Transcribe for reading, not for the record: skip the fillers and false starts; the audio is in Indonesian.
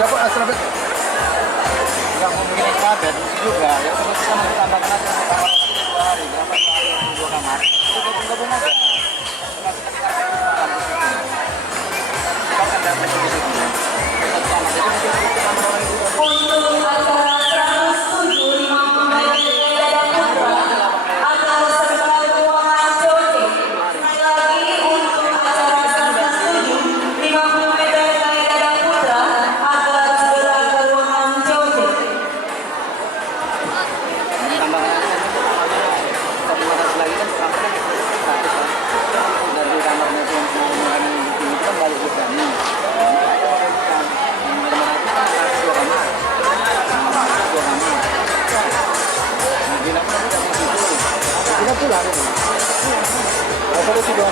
Dapat asrabet. Yang mau bikin asrabet juga, ya terus kita mau tambahkan aja kamar 2 hari, berapa hari 2 kamar. Itu gabung-gabung aja. Masukkan di karpet itu kampus itu. Kalau ada yang di situ. Satu kamar. Jadi mungkin kita kamar orang itu. Untuk acara 107 Dada Putra akan serta ruangan Jote. Sekali lagi untuk acara 107 Dada Putra akan segera ke ruangan Jote. Tambahkan aja satu atas lagi kan kamarnya satu kan. Dari kamarnya itu yang kemarin bikin itu kan balik ke kami. Kita pulang. Kalau sudah